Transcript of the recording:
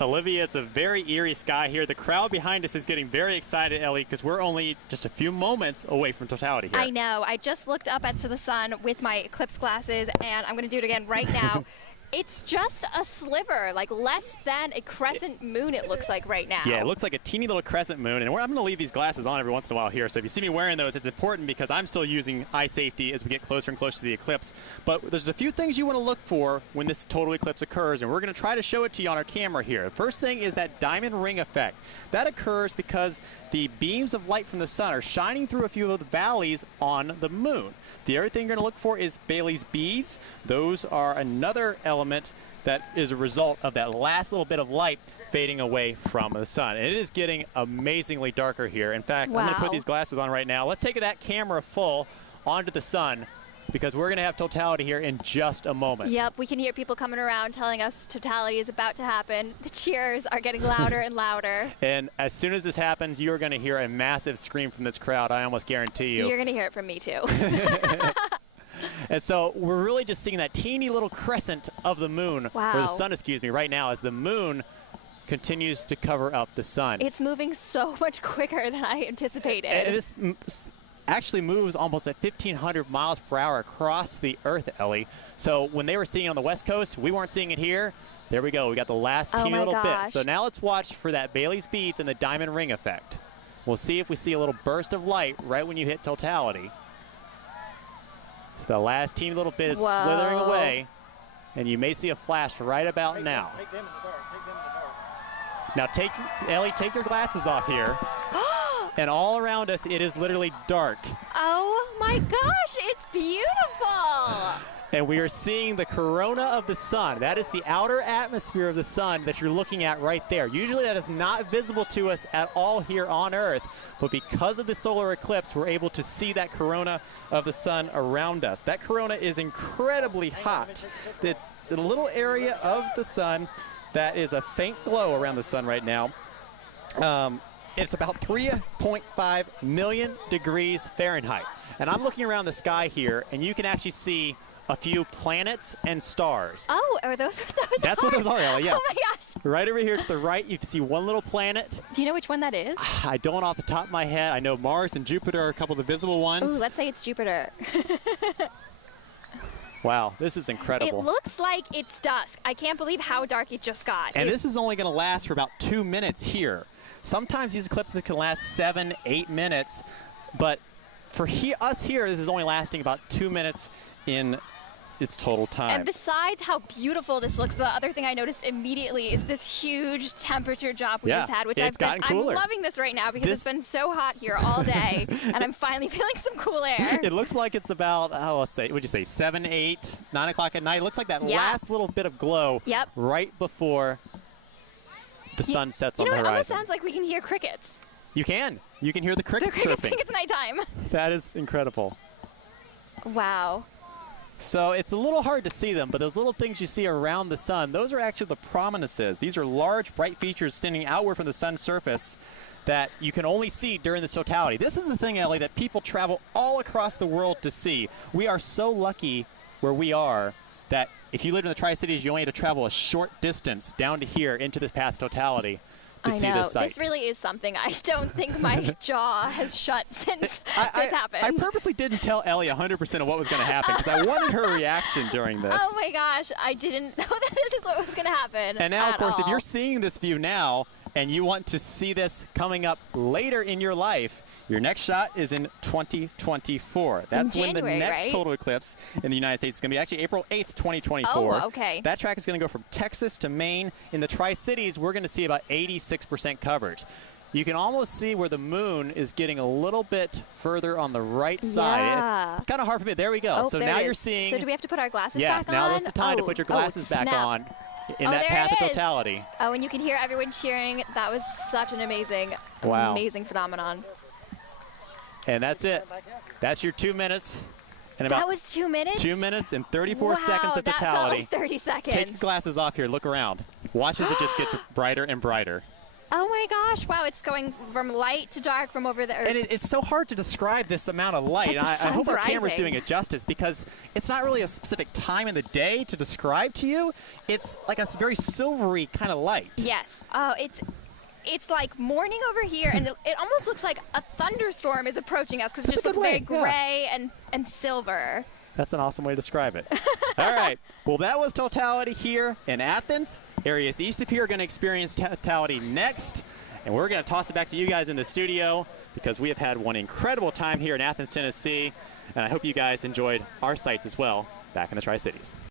Olivia, it's a very eerie sky here. The crowd behind us is getting very excited, Ellie, because we're only just a few moments away from totality here. I know. I just looked up at the sun with my Eclipse glasses, and I'm going to do it again right now. It's just a sliver, like less than a crescent moon it looks like right now. Yeah, it looks like a teeny little crescent moon, and I'm going to leave these glasses on every once in a while here, so if you see me wearing those, it's important because I'm still using eye safety as we get closer and closer to the eclipse. But there's a few things you want to look for when this total eclipse occurs, and we're going to try to show it to you on our camera here. The first thing is that diamond ring effect. That occurs because the beams of light from the sun are shining through a few of the valleys on the moon. The other thing you're going to look for is Bailey's beads. Those are another element that is a result of that last little bit of light fading away from the sun. And it is getting amazingly darker here. In fact, wow. I'm going to put these glasses on right now. Let's take that camera full onto the sun, because we're going to have totality here in just a moment. Yep, we can hear people coming around telling us totality is about to happen. The cheers are getting louder and louder. And as soon as this happens, you're going to hear a massive scream from this crowd, I almost guarantee you. You're going to hear it from me too. And so we're really just seeing that teeny little crescent of the moon, wow. or the sun, excuse me, right now as the moon continues to cover up the sun. It's moving so much quicker than I anticipated. And this actually moves almost at 1,500 miles per hour across the Earth, Ellie. So when they were seeing it on the West Coast, we weren't seeing it here. There we go. We got the last teeny little bit. So now let's watch for that Bailey's beads and the diamond ring effect. We'll see if we see a little burst of light right when you hit totality. The last teeny little bit is slithering away, and you may see a flash right about now. Take them in the dark. Take them in the dark. Now Ellie, take your glasses off here. And all around us, it is literally dark. Oh my gosh, it's beautiful. And we are seeing the corona of the sun. That is the outer atmosphere of the sun that you're looking at right there. Usually that is not visible to us at all here on Earth, but because of the solar eclipse, we're able to see that corona of the sun around us. That corona is incredibly hot. It's a little area of the sun that is a faint glow around the sun right now. It's about 3.5 million degrees Fahrenheit. And I'm looking around the sky here, and you can actually see a few planets and stars. Oh, are those what those That's are? what those are, Ellie, yeah. Oh my gosh. Right over here to the right, you can see one little planet. Do you know which one that is? I don't off the top of my head. I know Mars and Jupiter are a couple of the visible ones. Ooh, let's say it's Jupiter. Wow, this is incredible. It looks like it's dusk. I can't believe how dark it just got. And this is only going to last for about 2 minutes here. Sometimes these eclipses can last 7, 8 minutes, but for us here, this is only lasting about 2 minutes in its total time. And besides how beautiful this looks, the other thing I noticed immediately is this huge temperature drop we just had, which I'm loving this right now because it's been so hot here all day, and I'm finally feeling some cool air. It looks like it's about, let's say, what'd you say, 7, 8, 9 o'clock at night. It looks like that last little bit of glow right before the sun sets on the horizon. It almost sounds like we can hear crickets. You can. You can hear the crickets chirping. The crickets think it's nighttime. That is incredible. Wow. So it's a little hard to see them, but those little things you see around the sun, those are actually the prominences. These are large, bright features extending outward from the sun's surface that you can only see during this totality. This is the thing, Ellie, that people travel all across the world to see. We are so lucky where we are that if you lived in the Tri-Cities, you only had to travel a short distance down to here into this path totality to see this sight. This really is something. I don't think my jaw has shut since this happened. I purposely didn't tell Ellie 100% of what was going to happen because I wanted her reaction during this. Oh my gosh, I didn't know that this is what was going to happen. And now, of course, if you're seeing this view now and you want to see this coming up later in your life, your next shot is in 2024. That's when the next total eclipse in the United States is going to be actually April 8th, 2024. Oh, okay. That track is going to go from Texas to Maine. In the Tri-Cities, we're going to see about 86% coverage. You can almost see where the moon is getting a little bit further on the right side. It's kind of hard for me. There we go. Oh, so now you're seeing. So do we have to put our glasses Yeah, back on? now that's the time to put your glasses back on in that path of totality. Oh, and you can hear everyone cheering. That was such an amazing, amazing phenomenon. And that's it. That's your 2 minutes. And about that was 2 minutes? 2 minutes and 34 seconds of totality. That felt like 30 seconds. Take your glasses off here. Look around. Watch as it just gets brighter and brighter. Oh my gosh, wow, it's going from light to dark from over there. And it's so hard to describe this amount of light. Like I hope our camera's doing it justice, because it's not really a specific time in the day to describe to you. It's like a very silvery kind of light. Yes. Oh, it's like morning over here, and it almost looks like a thunderstorm is approaching us, because it just looks very gray and silver. That's an awesome way to describe it. All right. Well, that was Totality here in Athens. Areas east of here are going to experience Totality next. And we're going to toss it back to you guys in the studio, because we have had one incredible time here in Athens, Tennessee. And I hope you guys enjoyed our sights as well back in the Tri-Cities.